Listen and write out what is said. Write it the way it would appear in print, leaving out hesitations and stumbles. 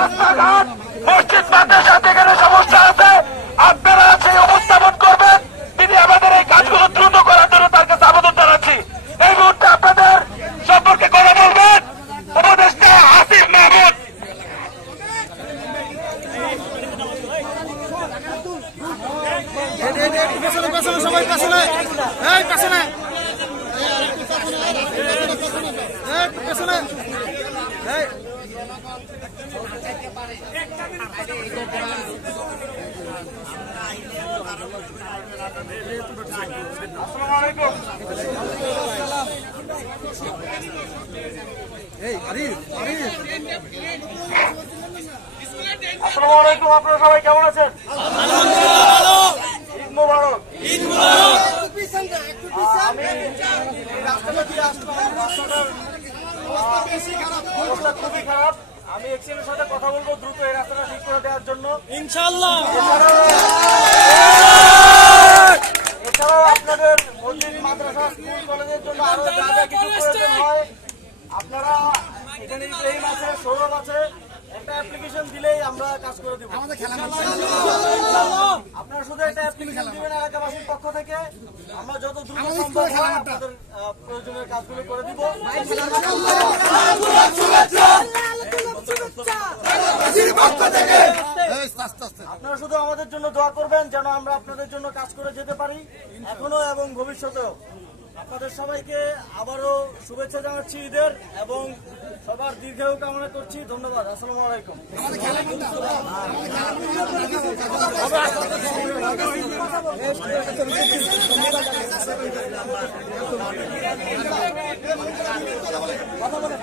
রাস্তাঘাট মসজিদ মাদ্রাসা যেখানে সমস্যা আছে আপনারা সেই উপস্থাপন করবেন। তিনি আমাদের এই কাজগুলো দ্রুত করার জন্য তার কাছে আবেদন জানাচ্ছি। এই মুহূর্তে আপনাদের সম্পর্কে কথা বলবেন উপদেষ্টা আসিফ মাহমুদ। সবাই পেছনে পেছনে পেছনে আসসালামু আলাইকুম। আসসালামু আলাইকুম। আপনারা সবাই কেমন আছেন? ঈদ মোবারক। আমি রাস্তাটা দিয়ে আসলাম, রাস্তাটার অবস্থা খুবই খারাপ। আমি এক্সিলের সাথে কথা বলবো দ্রুত এই রাস্তাটা ঠিক করে দেওয়ার জন্য ইনশাআল্লাহ। এছাড়াও আপনাদের মসজিদ মাদ্রাসা স্কুল কলেজের জন্য আরো যা যা কিছু প্রয়োজন হয় আপনারা এখানে ক্লেম আছে, সৌরভ আছে, একটা অ্যাপ্লিকেশন দিলেই আমরা কাজ করে দেবো। আপনারা শুধু একটা অ্যাপ্লিকেশন দিবেন এলাকাবাসীর পক্ষ থেকে, আমরা যত দ্রুত সম্ভব হয় আপনাদের প্রয়োজনীয় কাজগুলো করে দিব। আপনারা শুধু আমাদের জন্য দোয়া করবেন যেন আমরা আপনাদের জন্য কাজ করে যেতে পারি এখনো এবং ভবিষ্যতেও। আপনাদের সবাইকে আবারও শুভেচ্ছা জানাচ্ছি ঈদের এবং সবার দীর্ঘায়ু কামনা করছি। ধন্যবাদ। আসসালামু আলাইকুম। কথা বলে